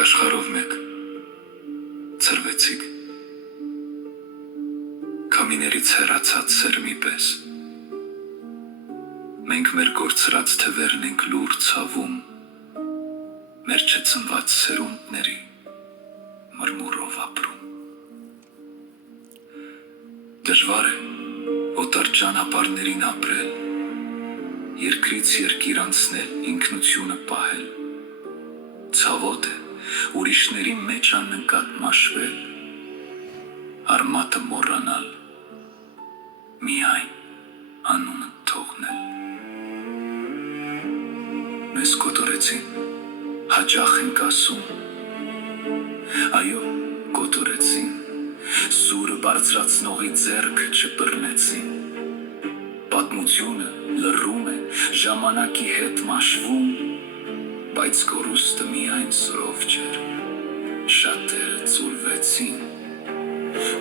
Աշխարհով մեկ ծրվեցիք քամիներից հեռացած սերմի պես մենք մեր կորցրած թևերն ենք լուր ցավում մեր չծնված սերունդների մրմուրով ապրում դժվար է օտար ճանապարհներին ապրել երկրից երկիր անցնել ինքնությունը պահել ցավոտ է ուրիշների մեջ աննկատ մաշվել արմատը մոռանալ միայն անունը թողնել մեզ կոտորեցին հաճախ ենք ասում այո կոտորեցին սուրը բարձրացնողի ձեռքը չբռնեցին պատմությունը լռում է ժամանակի հետ մաշվում բայց կորուստը միայն սրով չէր, շատերը ծուլվեցին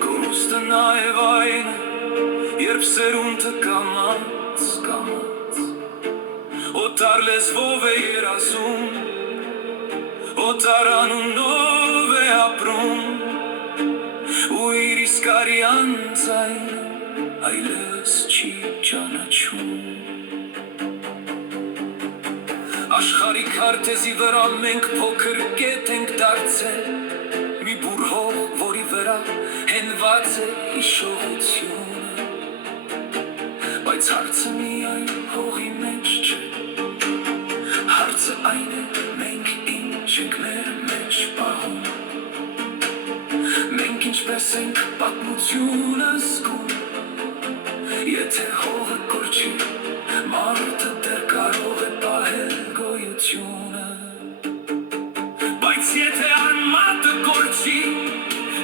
կորուստը նաև այն երբ սերունդը կամաց օտար լեզվով է երազում օտար անունով է ապրում ու իր իսկարյան ձայնը այլևս չի ճանաչում Աշխարհի քարտեզի վրա մենք փոքր կետ ենք դարձել մի բուռ հող, որի վրա հենված է հիշողությունը բայց հարցը միայն հողի մեջ չէ հարցը այն է մենք ինչ ենք մեր մեջ պահում մենք ինչպես ենք պատմությունը զգում եթե հողը կորչի մարդը դեռ կարող է պահել գոյությունը բայց եթե արմատը կորչի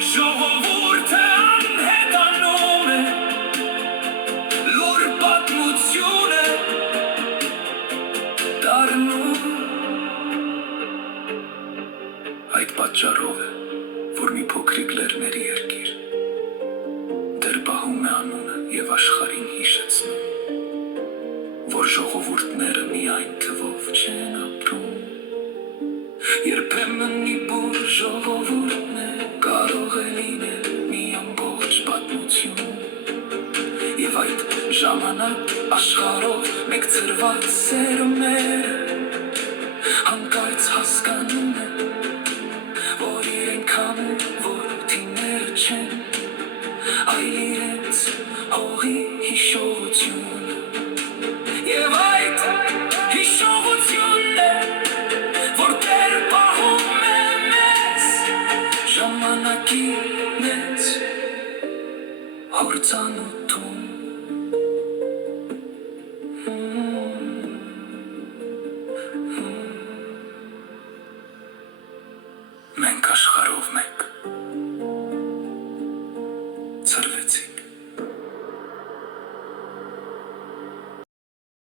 ժողովուրդը անհետանում է լուր պատմությունը դառնում այդ պատճառով է որ մի փոքրիկ լեռների երկիր դեռ պահում է անունը և աշխարհին հիշեցնում որ ժողովուրդները միայն թվով չեն ապրում երբեմն մի բուռ ժողովուրդն է կարող է լինել մի ամբողջ պատմություն և այդ ժամանակ աշխարհով մեկ ծրված սերմերը հանկարծ հասկանում են որ իրենք ամուր որդիներ չեն այլ իրենց հողի հիշողությունը Եվ այդ հիշողությունն է, որ դեռ պահում է մեզ ժամանակի մեծ հորձանոտ